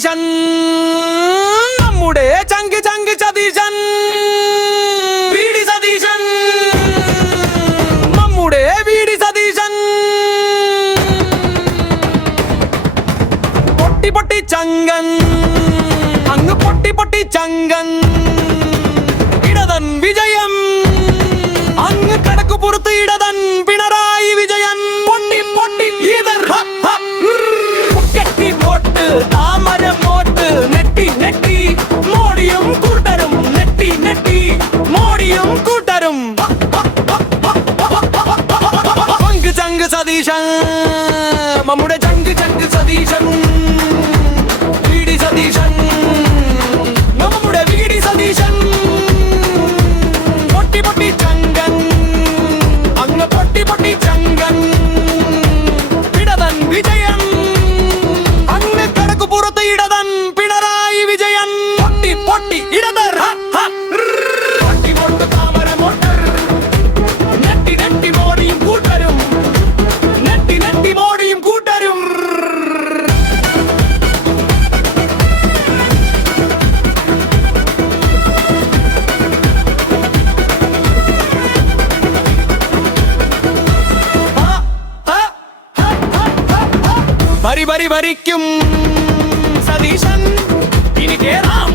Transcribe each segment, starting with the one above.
സതീശൻ നമ്മുടെ ചങ്ക് ചങ്ക് സതീശൻ വീടി സതീശൻ നമ്മുടെ വീടി സതീശൻ പൊട്ടി പൊട്ടി ചങ്കൻ അങ്ങ് പൊട്ടി പൊട്ടി ചങ്കൻ ഇടതൻ വിജയം അങ്ങ് കടക്കുപുറത്ത് ഇടതൻ പിണറായി വിജയൻ പൊട്ടി പൊട്ടി ഇതർ കെട്ടി പോട്ട് താമര മോട്ട് നെട്ടി നെട്ടി മോടിയും കൂട്ടരും നെട്ടി നെട്ടി മോടിയും കൂട്ടരും ചങ്ക് ചങ്ക് സതീശൻ നമ്മുടെ ചങ്ക് ചങ്ക് സതീശൻ വീടി സതീശൻ നമ്മുടെ വീടി സതീശൻ പൊട്ടി പൊട്ടി ചങ്കൻ അങ്ങ് പൊട്ടി പൊട്ടി ചങ്കൻ ഇടതൻ വിജയൻ അങ്ങ് കടക്കുപുറത്ത് ഇടതൻ പിണറായി വിജയൻ പൊട്ടി പൊട്ടി ഇടതർ പൊട്ടി പൊട്ട് താമര മോട്ടർ നെട്ടി നെട്ടി മോടിയും കൂട്ടരും നെട്ടി നെട്ടി മോടിയും കൂട്ടരും വരി വരി വരിക്കും സതീശൻ ഇനി കേറാം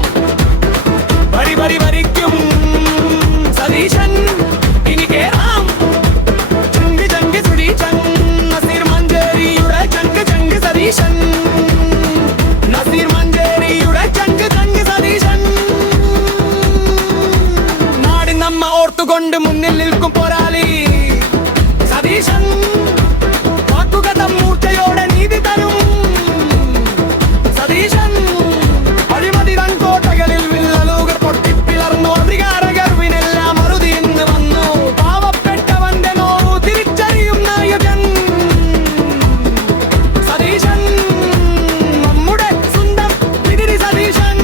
വരി വരി വരിക്കും സതീശൻ ഇനി കേറാം ചങ്ക് ചങ്ക് സതീശൻ നസീർ മഞ്ചേരിയുടെ ചങ്ക് ചങ്ക് സതീശൻ നസീർ മഞ്ചേരിയുടെ ചങ്ക് ചങ്ക് സതീശൻ നാടിൻ നമ്മ ഓർത്തുകൊണ്ട് മുന്നിൽ നിൽക്കും പോരാളി സതീശൻ വാക്കുകഥ മൂർച്ചയോടെ നീതി തരും സതീശൻ അഴിമതി കോട്ടകളിൽ വിള്ളലുകൾ പൊട്ടിപ്പിളർന്നു അധികാര ഗർവിനെല്ലാം അറുതി എന്ന് വന്നു പാവപ്പെട്ടവന്റെ നോവു തിരിച്ചറിയും നായകൻ സതീശൻ നമ്മുടെ സ്വന്തം വിതിരി സതീശൻ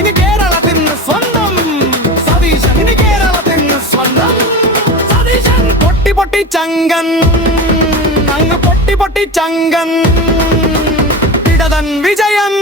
ഇനി കേരളത്തിന് സ്വന്തം സതീശൻ ഇനി കേരളത്തിന് സ്വന്തം സതീശൻ പൊട്ടി പൊട്ടി ചങ്കൻ അങ്ങ് പൊട്ടി പൊട്ടി ചങ്കൻ ഇടതൻ വിജയൻ